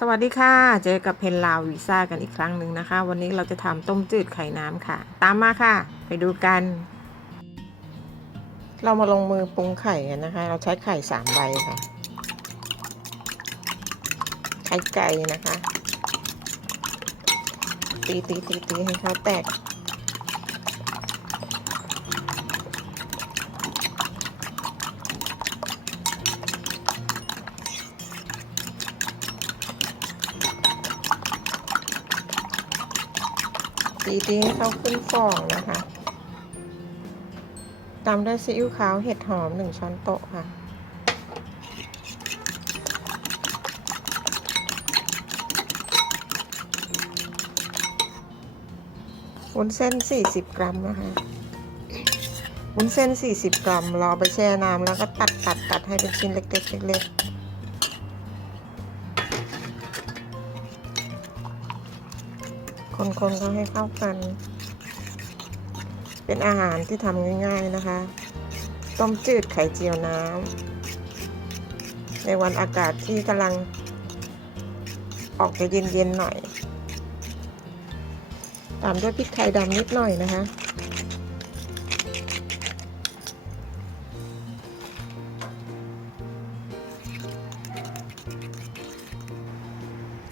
สวัสดีค่ะ เจอกับเพนลาววีซ่ากันอีกครั้งหนึ่งนะคะ วันนี้เราจะทำต้มจืดไข่น้ำค่ะ ตามมาค่ะ ไปดูกัน เรามาลงมือปรุงไข่กันนะคะ เราใช้ไข่สามใบค่ะ ไข่ไก่นะคะ ตีตีตีตีให้เขาแตก ตีตีให้เขาขึ้นฟองนะคะตามด้วยซีอิ๊วขาวเห็ดหอมหนึ่งช้อนโต๊ะค่ะ วุ้นเส้น 40 กรัมนะคะ วุ้นเส้น 40 กรัม รอไปแช่น้ำแล้วก็ตัดตัดตัดให้เป็นชิ้นเล็กๆเล็กๆ คนๆก็ให้เข้ากัน เป็นอาหารที่ทำง่าย ๆนะคะ ต้มจืดไข่เจียวน้ำในวันอากาศที่กำลัง ออกจะเย็นๆหน่อย ตามด้วยพริกไทยดำนิดหน่อยนะคะ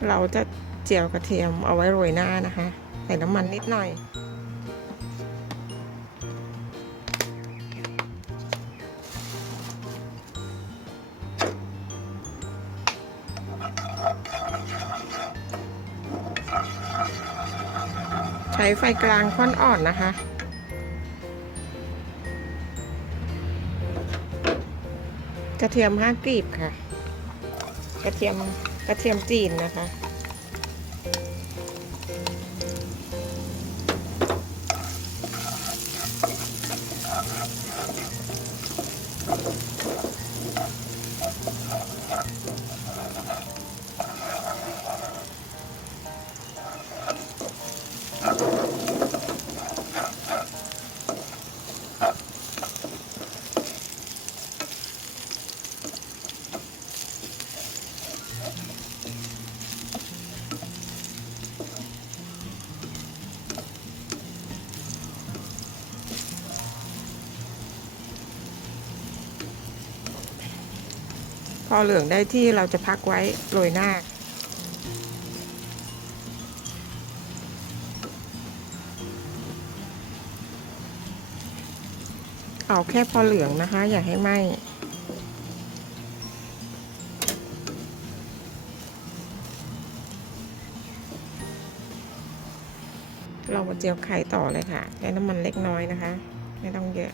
เราจะ เจียวกระเทียมเอาไว้โรยหน้านะคะ ใส่น้ำมันนิดหน่อย ใช้ไฟกลางค่อนอ่อนนะคะกระเทียมห้ากลีบค่ะ กระเทียมกระเทียมจีนนะคะ พอเหลืองได้ที่เราจะพักไว้โรยหน้า เอาแค่พอเหลืองนะคะ อย่าให้ไหม้เรามาเจียวไข่ต่อเลยค่ะใช้น้ำมันเล็กน้อยนะคะ ไม่ต้องเยอะ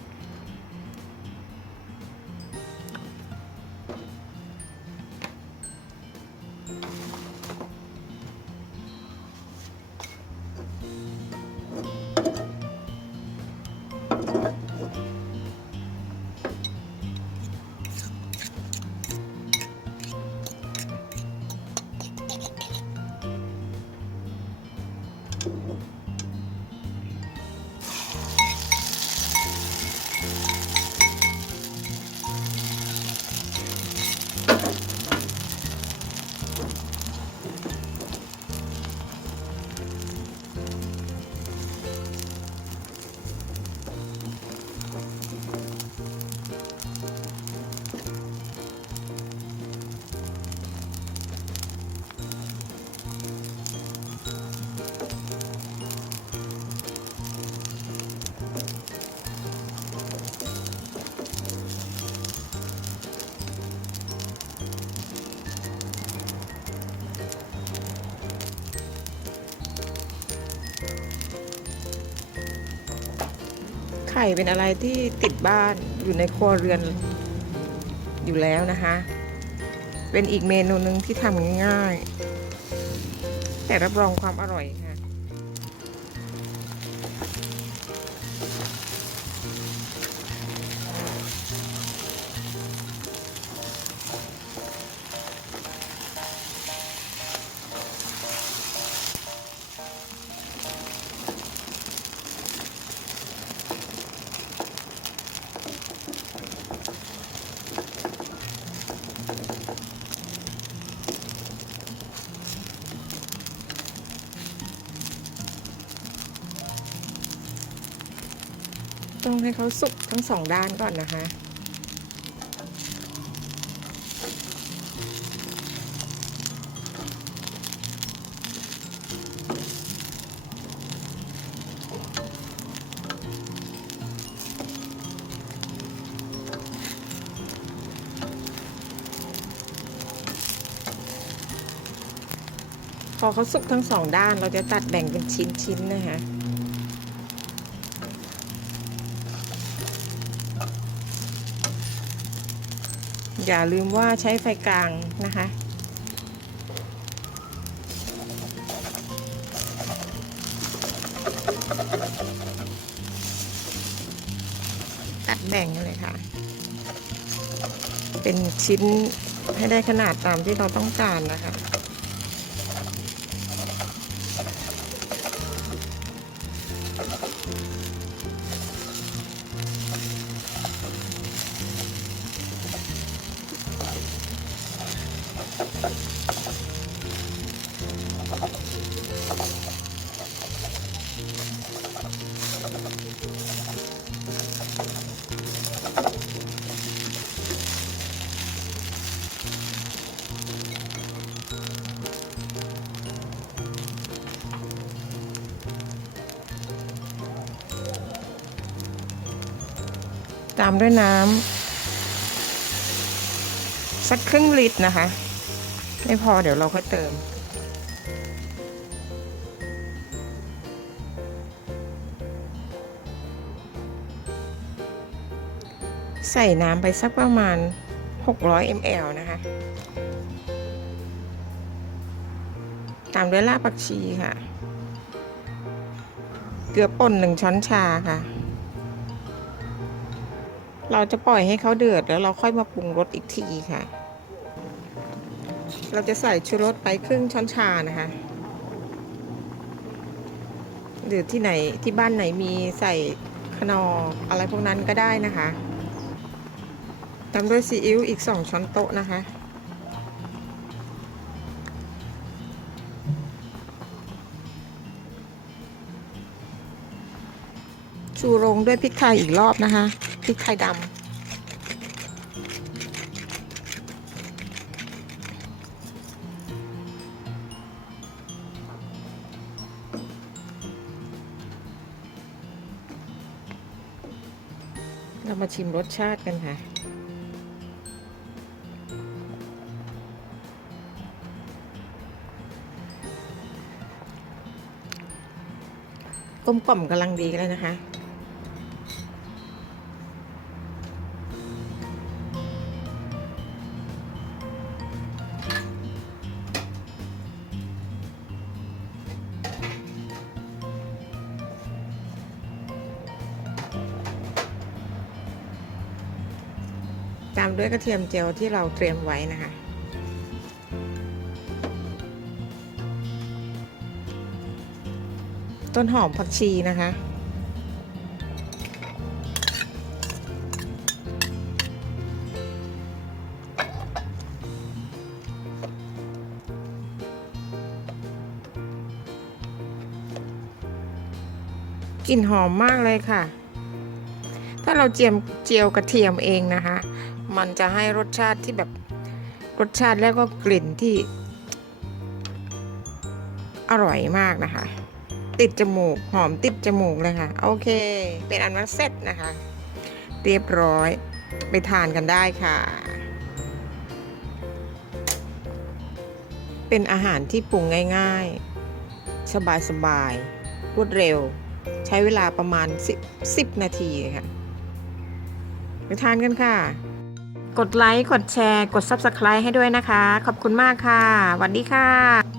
ข่เป็นอะไรที่ติดบ้านอยู่ในครัวเรือนอยู่แล้วนะคะ เป็นอีกเมนูหนึ่งที่ทำง่าย แต่รับรองความอร่อยค่ะ ต้องให้เขาสุกทั้งสองด้านก่อนนะคะพอเขาสุกทั้งสองด้านเราจะตัดแบ่งเป็นชิ้นๆนะคะ อย่าลืมว่าใช้ไฟกลางนะคะ ตัดแบ่งเลยค่ะ เป็นชิ้นให้ได้ขนาดตามที่เราต้องการนะคะ ตามด้วยน้ำสักครึ่งลิตรนะคะ ไม่พอเดี๋ยวเราค่อยเติม ใส่น้ำไปสักประมาณ 600 ml นะคะ ตามด้วยรากผักชีค่ะ เกลือป่นหนึ่งช้อนชาค่ะ เราจะปล่อยให้เขาเดือดแล้วเราค่อยมาปรุงรสอีกทีค่ะ เราจะใส่ชูรสไปครึ่งช้อนชานะคะหรือที่ไหนที่บ้านไหนมีใส่ขนออะไรพวกนั้นก็ได้นะคะตามด้วยซีอิ๊วอีก 2 ช้อนโต๊ะนะคะ ชูโรงด้วยพริกไทยอีกรอบนะคะ ริกไทยดำเรามาชิมรสชาติกันค่ะกลมกล่อมกำลังดีเลยนะคะ ตามด้วยกระเทียมเจียวที่เราเตรียมไว้นะคะ ต้นหอมผักชีนะคะ กลิ่นหอมมากเลยค่ะถ้าเราเจียมเจียวกระเทียมเองนะคะ มันจะให้รสชาติที่แบบรสชาติแล้วก็กลิ่นที่ อร่อยมากนะคะ ติดจมูกหอมติดจมูกเลยค่ะ โอเค เป็นอันว่าเสร็จนะคะ เรียบร้อยไปทานกันได้ค่ะ เป็นอาหารที่ปรุงง่าย ๆ สบายๆรวดเร็ว ใช้เวลาประมาณ 10 10 นาทีค่ะ ไปทานกันค่ะ กดไลค์ กดแชร์ กด Subscribe ให้ด้วยนะคะ ขอบคุณมากค่ะสวัสดีค่ะ